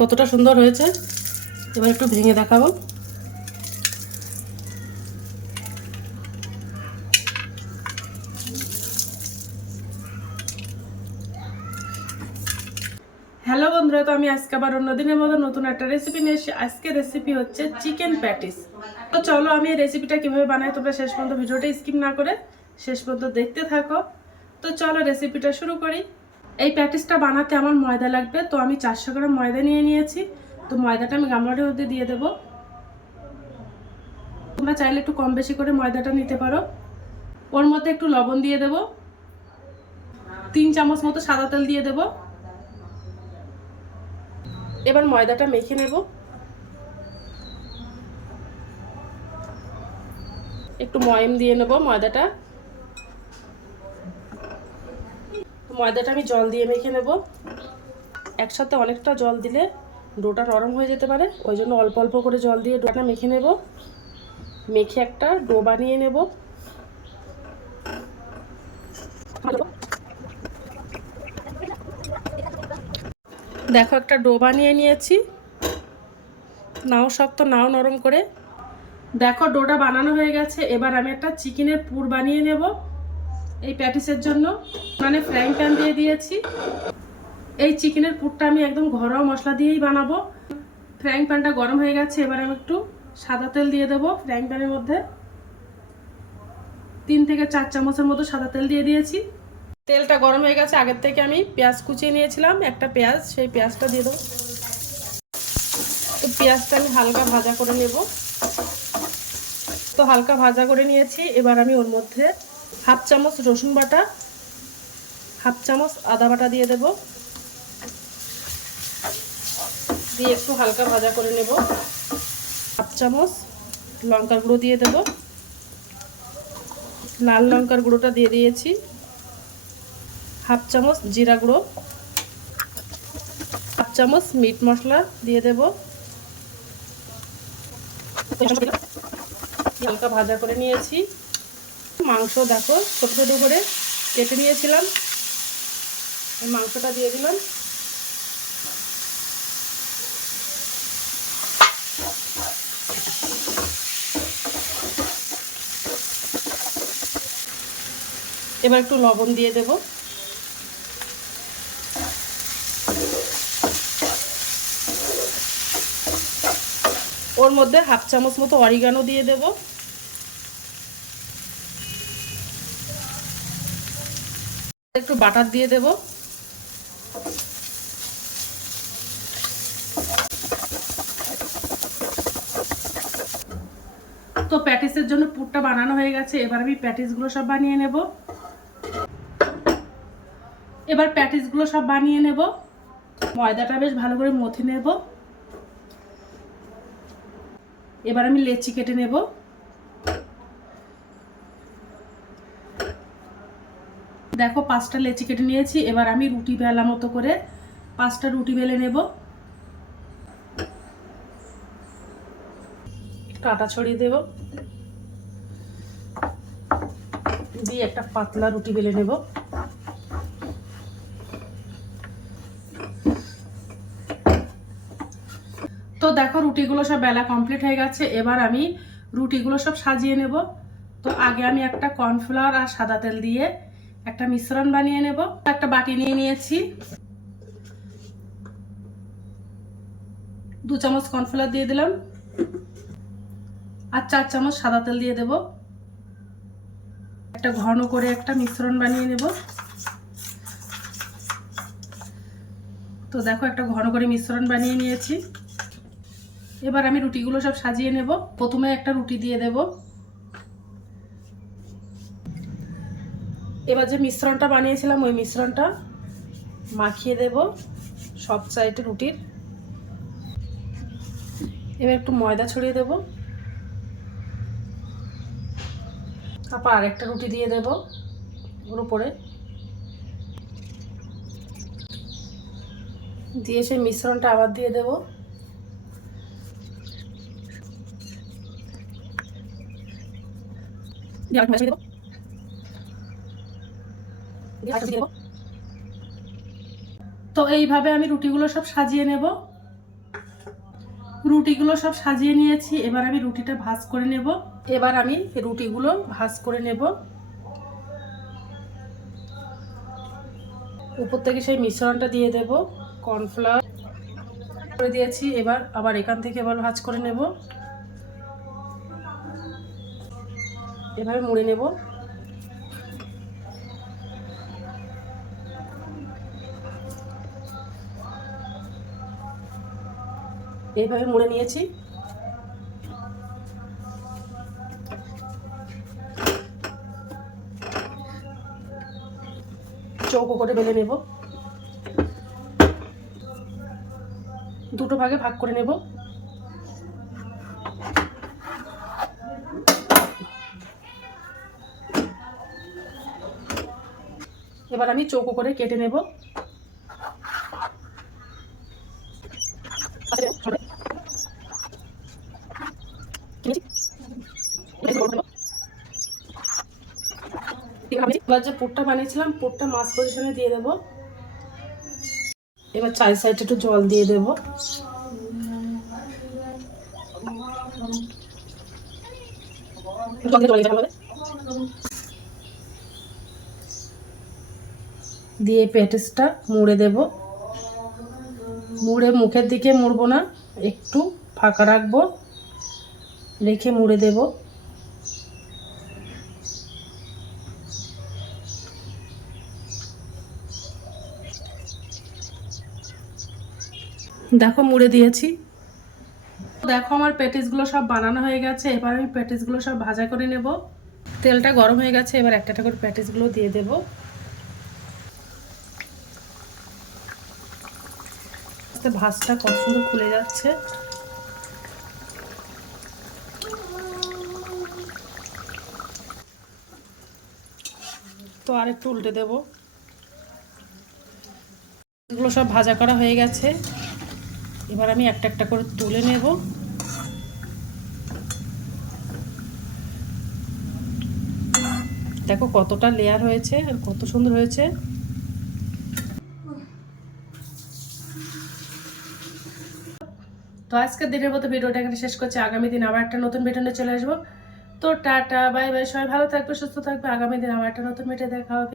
কতটা সুন্দর হয়েছে। এবার একটু ভেঙে দেখাবো। হ্যালো বন্ধুরা, তো আমি আজকে আবার অন্যদিনের মতো নতুন একটা রেসিপি নিয়ে এসেছি। আজকে রেসিপি হচ্ছে চিকেন প্যাটিস তো চলো আমি এই রেসিপিটা কীভাবে বানাই, তোমরা শেষ পর্যন্ত ভিডিওটা স্কিপ না করে শেষ পর্যন্ত দেখতে থাকো। তো চলো রেসিপিটা শুরু করি। এই প্যাটিসটা বানাতে আমার ময়দা লাগবে, তো আমি চারশো গ্রাম ময়দা নিয়ে নিয়েছি। তো ময়দাটা আমি গামলাটির মধ্যে দিয়ে দেবো। তোমরা চাইলে একটু কম বেশি করে ময়দাটা নিতে পারো। ওর মধ্যে একটু লবণ দিয়ে দেবো। তিন চামচ মতো সাদা তেল দিয়ে দেবো। এবার ময়দাটা মেখে নেব। একটু ময়ম দিয়ে নেব ময়দাটা। ময়দাটা আমি জল দিয়ে মেখে নেব। একসাথে অনেকটা জল দিলে ডোটা নরম হয়ে যেতে পারে। ওই জন্য অল্প অল্প করে জল দিয়ে ডোটা মেখে নেব। মেখে একটা ডো বানিয়ে নেব। দেখো একটা ডো বানিয়ে নিয়েছি। নাও শক্ত, নাও নরম করে। দেখো ডোটা বানানো হয়ে গেছে। এবার আমি একটা চিকেনের পুর বানিয়ে নেব। এই প্যাটিসের জন্য। মানে ফ্রাইং প্যান দিয়ে দিয়েছি। এই চিকেনের পুরটা আমি একদম ঘরোয়া মশলা দিয়েই বানাবো। ফ্রাইং প্যানটা গরম হয়ে গেছে, এবার আমি একটু সাদা তেল দিয়ে দেবো ফ্রাইং প্যানের মধ্যে। তিন থেকে চার চামচের মতো সাদা তেল দিয়ে দিয়েছি। তেলটা গরম হয়ে গেছে, আগের থেকে আমি পেঁয়াজ কুচিয়ে নিয়েছিলাম, একটা পেঁয়াজ, সেই পেঁয়াজটা দিয়ে দেবো। পেঁয়াজটা আমি হালকা ভাজা করে নেব। তো হালকা ভাজা করে নিয়েছি, এবার আমি ওর মধ্যে হাফ চামচ রসুন বাটা, হাফ চামচ আদা বাটা দিয়ে দেব। দিয়ে একটু হালকা ভাজা করে নেব। হাফ চামচ লঙ্কার গুঁড়ো দিয়ে দেব। লাল লঙ্কার গুঁড়োটা দিয়ে দিয়েছি। হাফ চামচ জিরা গুঁড়ো। হাফ চামচ মিট মশলা দিয়ে দেব। হালকা ভাজা করে নিয়েছি। মাংস দেখো, ছোটো ছোটো করে কেটে নিয়েছিলাম। মাংসটা দিয়ে দিলাম। এবার একটু লবণ দিয়ে দেবো। ওর মধ্যে হাফ চামচ মতো অরিগানো দিয়ে দেব। একটু বাটার দিয়ে দেব। তো প্যাটিসের জন্য পুরটা বানানো হয়ে গেছে, এবার আমি প্যাটিসগুলো সব বানিয়ে নেব। এবার প্যাটিসগুলো সব বানিয়ে নেব। ময়দাটা বেশ ভালো করে মথে নেব। এবার আমি লেচি কেটে নেব। দেখো পাঁচটা লেচি কেটে নিয়েছি, এবার আমি রুটি বেলা মতো করে পাঁচটা রুটি বেলে নেব। কাটা ছড়িয়ে দেব। দিয়ে একটা পাতলা রুটি বেলে নেব। তো দেখো রুটিগুলো সব বেলা কমপ্লিট হয়ে গেছে, এবার আমি রুটিগুলো সব সাজিয়ে নেব। তো আগে আমি একটা কর্নফ্লাওয়ার আর সাদা তেল দিয়ে একটা মিশ্রণ বানিয়ে নেব। একটা বাটি নিয়ে নিয়েছি। দু চামচ কর্নফ্লাওয়ার দিয়ে দিলাম। আর চার চামচ সাদা তেল দিয়ে দেব। একটা ঘন করে একটা মিশ্রণ বানিয়ে নেব। তো দেখো, একটা ঘন করে মিশ্রণ বানিয়ে নিয়েছি। এবার আমি রুটিগুলো সব সাজিয়ে নেব। প্রথমে একটা রুটি দিয়ে দেব। এবার যে মিশ্রণটা বানিয়েছিলাম, ওই মিশ্রণটা মাখিয়ে দেব সব সাইডে রুটির। এবার একটু ময়দা ছড়িয়ে দেব। তারপর আরেকটা রুটি দিয়ে দেব ওর উপরে। দিয়ে সেই মিশ্রণটা আবার দিয়ে দেব। দেবো। তো এইভাবে আমি রুটিগুলো সব সাজিয়ে নেব। রুটিগুলো সব সাজিয়ে নিয়েছি এবার আমি রুটিটা ভাজ করে নেব। এবার আমি রুটিগুলো ভাজ করে নেব। উপর থেকে সেই মিশ্রণটা দিয়ে দেব কর্নফ্লাওয়ার করে দিয়েছি এবার আবার এখান থেকে এবার ভাজ করে নেব। এভাবে মুড়ে নেব। এইভাবে মুড়ে নিয়েছি। চৌকো করে বেলে নেব। দুটো ভাগে ভাগ করে নেব। এবার আমি চৌকো করে কেটে নেব। এবার যে পুরটা বানিয়েছিলাম, পুরটা মাছ পজিশনে দিয়ে দেবো। এবার চার সাইডে একটু জল দিয়ে দেবো। দিয়ে প্যাটিসটা মুড়ে দেব। মুড়ে মুখের দিকে মুড়বো না, একটু ফাঁকা রাখব, রেখে মুড়ে দেব। দেখো, মুড়ে দিয়েছি। দেখো, আমার প্যাটিসগুলো সব বানানো হয়ে গেছে। এবার আমি প্যাটিসগুলো সব ভাজা করে নেব। তেলটা গরম হয়ে গেছে, এবার একটা একটা করে প্যাটিসগুলো দিয়ে দেবো। ভাজটা কত সুন্দর খুলে যাচ্ছে। তো আর একটু উল্টে দেব। এগুলো সব ভাজা করা হয়ে গেছে। এবার আমি একটা একটা করে তুলে নেব। দেখো কতটা লেয়ার হয়েছে আর কত সুন্দর হয়েছে। তো আজকের দিনের মতো ভিডিওটা এখানে শেষ করছি। আগামী দিন আবার একটা নতুন ভিডিও চলে আসব। তো টাটা বাই বাই সবাই ভালো থাকবে, সুস্থ থাকবে। আগামী দিন আবার একটা নতুন ভিডিও দেখা হবে।